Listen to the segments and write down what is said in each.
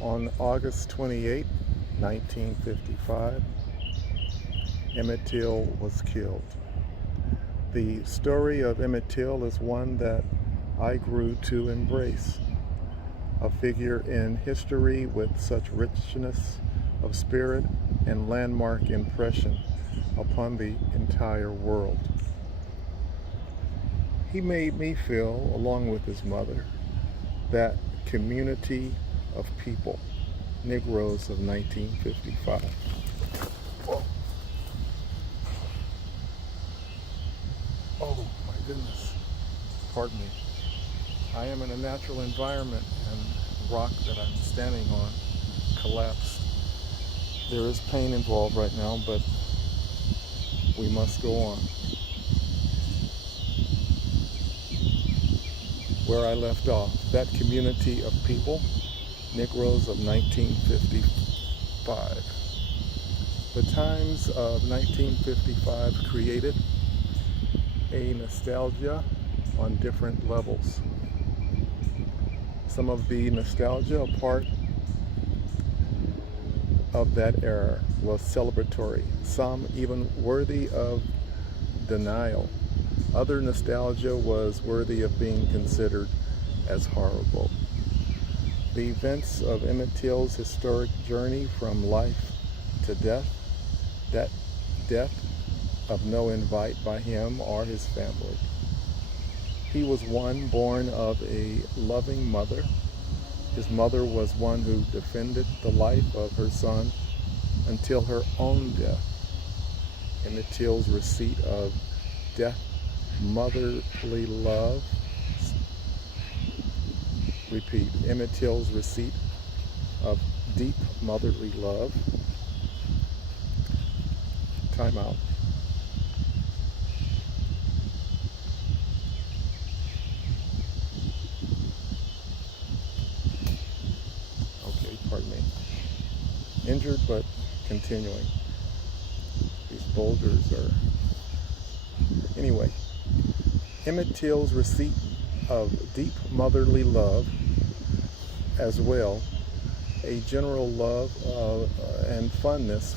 On August 28, 1955, Emmett Till was killed. The story of Emmett Till is one that I grew to embrace, a figure in history with such richness of spirit and landmark impression upon the entire world. He made me feel, along with his mother, that community of people, Negroes of 1955. Whoa. Oh my goodness, pardon me. I am in a natural environment and rock that I'm standing on collapsed. There is pain involved right now, but we must go on. Where I left off, that community of people, Negroes of 1955. The times of 1955 created a nostalgia on different levels. Some of the nostalgia, a part of that era, was celebratory, some even worthy of denial. Other nostalgia was worthy of being considered as horrible. The events of Emmett Till's historic journey from life to death, that death of no invite by him or his family. He was one born of a loving mother. His mother was one who defended the life of her son until her own death. Emmett Till's receipt of death, motherly love. Repeat, Emmett Till's receipt of deep motherly love. Time out. Okay, pardon me. Injured but continuing. These boulders are... Anyway, Emmett Till's receipt of deep motherly love, as well, a general love and fondness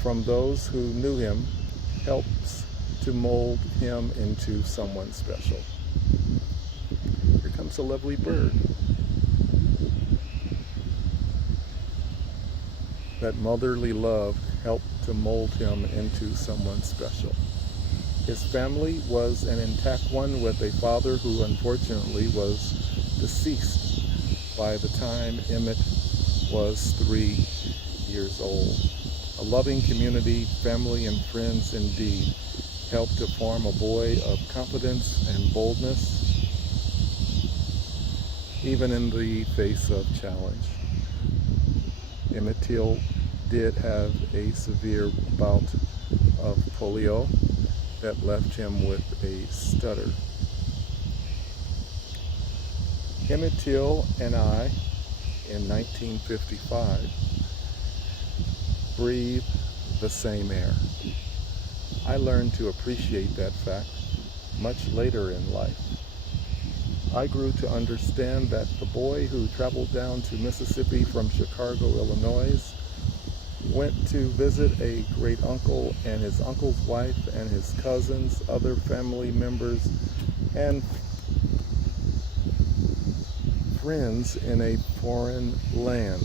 from those who knew him, helps to mold him into someone special. Here comes a lovely bird. That motherly love helped to mold him into someone special. His family was an intact one, with a father who unfortunately was deceased by the time Emmett was 3 years old. A loving community, family, and friends indeed helped to form a boy of confidence and boldness, even in the face of challenge. Emmett Till did have a severe bout of polio that left him with a stutter. Emmett Till and I, in 1955, breathed the same air. I learned to appreciate that fact much later in life. I grew to understand that the boy who traveled down to Mississippi from Chicago, Illinois, went to visit a great uncle and his uncle's wife and his cousins, other family members, and friends in a foreign land.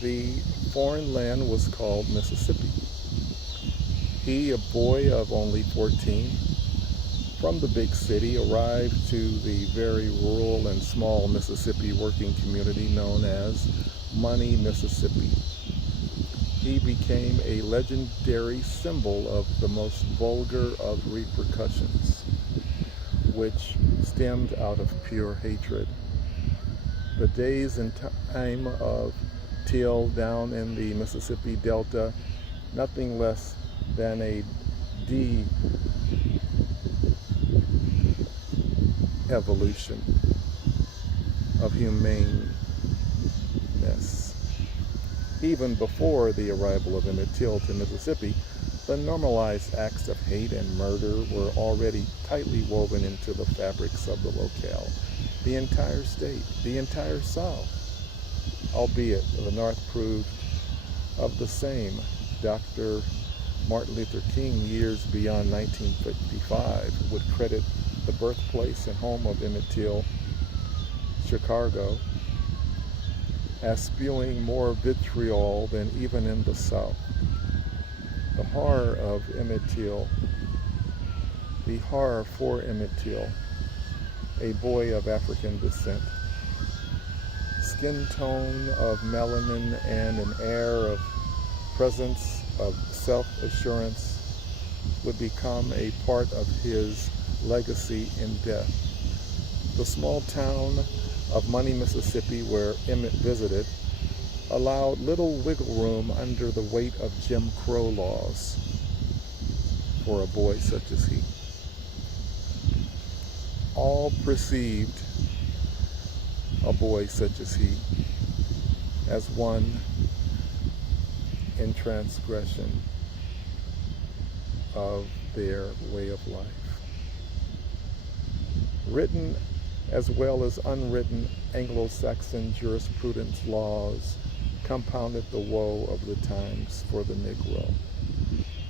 The foreign land was called Mississippi. He, a boy of only 14, from the big city, arrived to the very rural and small Mississippi working community known as Money, Mississippi. He became a legendary symbol of the most vulgar of repercussions, which stemmed out of pure hatred. The days and time of Till down in the Mississippi Delta, nothing less than a de-evolution of humaneness. Even before the arrival of Emmett Till to Mississippi, The normalized acts of hate and murder were already tightly woven into the fabrics of the locale. The entire state, the entire South, albeit the North proved of the same. Dr. Martin Luther King, years beyond 1955, would credit the birthplace and home of Emmett Till, Chicago, as spewing more vitriol than even in the South. The horror of Emmett Till, the horror for Emmett Till, a boy of African descent, skin tone of melanin and an air of presence of self-assurance, would become a part of his legacy in death. The small town of Money, Mississippi, where Emmett visited, allowed little wiggle room under the weight of Jim Crow laws for a boy such as he. All perceived a boy such as he as one in transgression of their way of life. Written as well as unwritten Anglo-Saxon jurisprudence laws compounded the woe of the times for the Negro.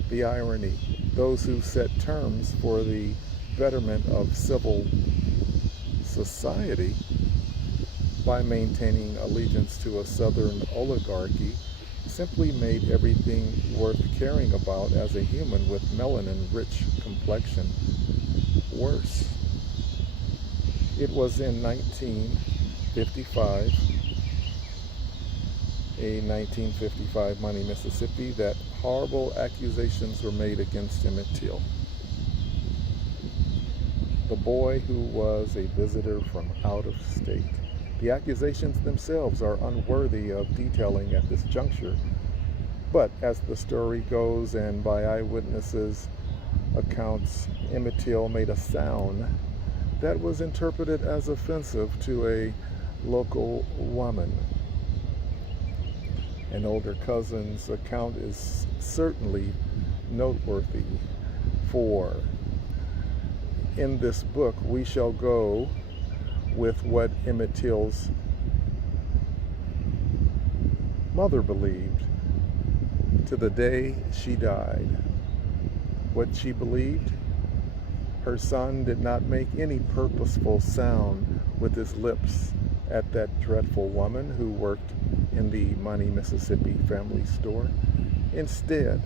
The irony, those who set terms for the betterment of civil society by maintaining allegiance to a Southern oligarchy simply made everything worth caring about as a human with melanin-rich complexion worse. It was in 1955, Money, Mississippi, that horrible accusations were made against Emmett Till, the boy who was a visitor from out of state. The accusations themselves are unworthy of detailing at this juncture, but as the story goes and by eyewitnesses' accounts, Emmett Till made a sound that was interpreted as offensive to a local woman. An older cousin's account is certainly noteworthy, for in this book we shall go with what Emmett Till's mother believed to the day she died. What she believed? Her son did not make any purposeful sound with his lips at that dreadful woman who worked in the Money, Mississippi family store. Instead,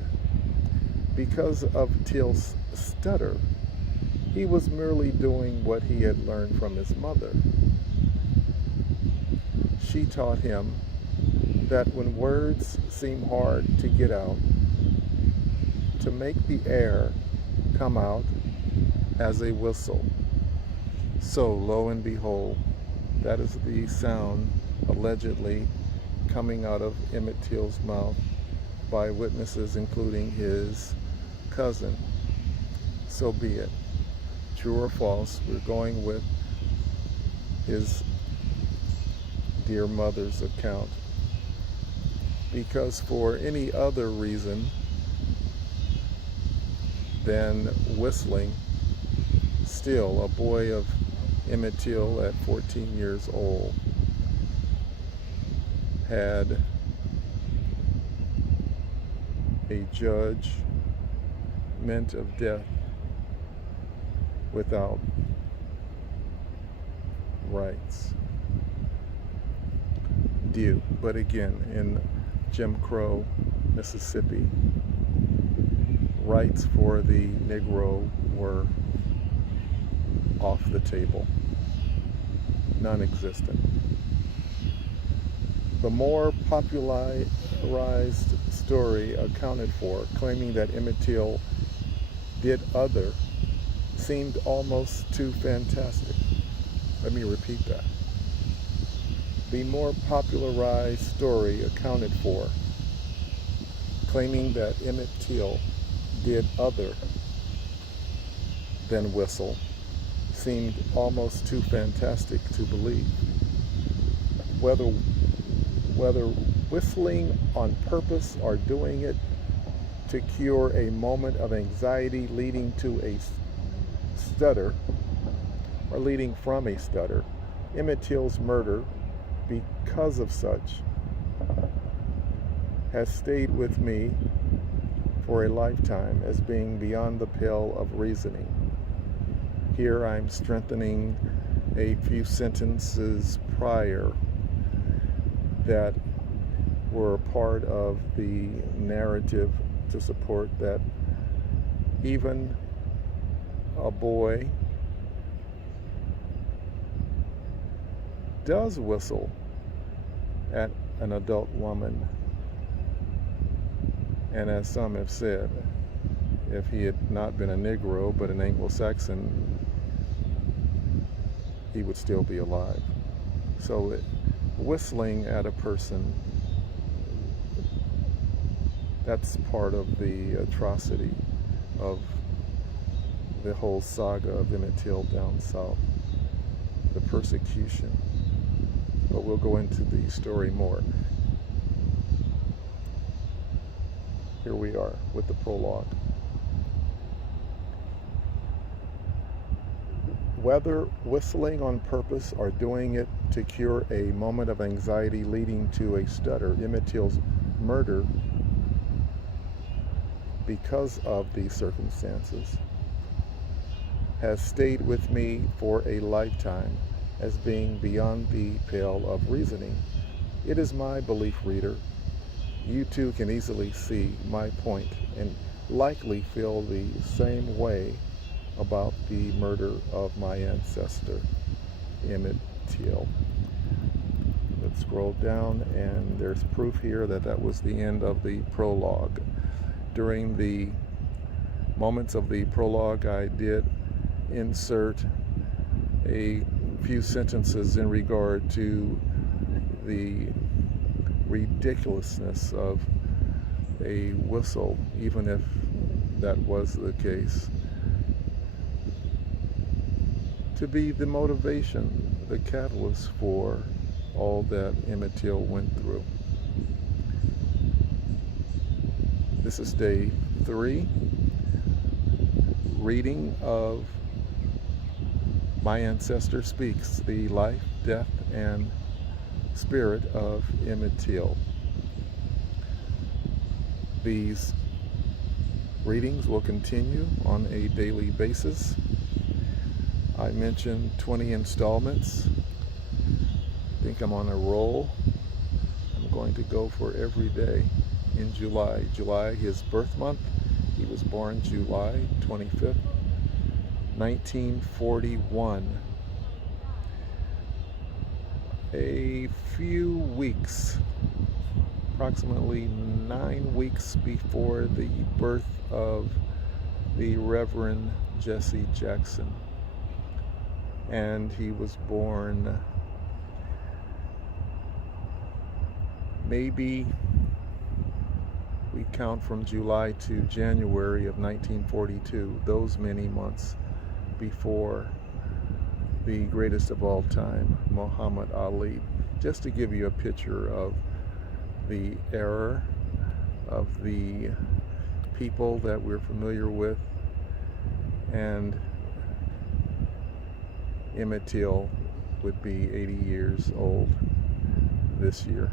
because of Till's stutter, he was merely doing what he had learned from his mother. She taught him that when words seem hard to get out, to make the air come out as a whistle. So, lo and behold, that is the sound allegedly coming out of Emmett Till's mouth by witnesses including his cousin. So be it. True or false, we're going with his dear mother's account. Because for any other reason than whistling, still a boy of Emmett Till at 14 years old had a judgment of death without rights due. But again, in Jim Crow, Mississippi, rights for the Negro were off the table, non-existent. The more popularized story accounted for, claiming that Emmett Till did other, seemed almost too fantastic. Let me repeat that. The more popularized story accounted for, claiming that Emmett Till did other than whistle, seemed almost too fantastic to believe. Whether whistling on purpose or doing it to cure a moment of anxiety leading to a stutter, or leading from a stutter. Emmett Till's murder, because of such, has stayed with me for a lifetime as being beyond the pale of reasoning. Here I'm strengthening a few sentences prior that were part of the narrative to support that even a boy does whistle at an adult woman. And as some have said, if he had not been a Negro but an Anglo-Saxon, he would still be alive. So whistling at a person, that's part of the atrocity of the whole saga of Emmett Till down south, the persecution. But we'll go into the story more. Here we are with the prologue. Whether whistling on purpose or doing it to cure a moment of anxiety leading to a stutter, Emmett Till's murder, because of these circumstances, has stayed with me for a lifetime as being beyond the pale of reasoning. It is my belief, reader, you too can easily see my point and likely feel the same way about the murder of my ancestor, Emmett Till. Let's scroll down, and there's proof here that that was the end of the prologue. During the moments of the prologue, I did insert a few sentences in regard to the ridiculousness of a whistle, even if that was the case, to be the motivation, the catalyst for all that Emmett Till went through. This is day 3, reading of My Ancestor Speaks, the life, death, and spirit of Emmett Till. These readings will continue on a daily basis. I mentioned 20 installments. I think I'm on a roll. I'm going to go for every day in July. July, his birth month. He was born July 25th, 1941. A few weeks, approximately 9 weeks before the birth of the Reverend Jesse Jackson. And he was born maybe, we count from July to January of 1942, those many months before the greatest of all time, Muhammad Ali. Just to give you a picture of the era, of the people that we're familiar with. And Emmett Till would be 80 years old this year.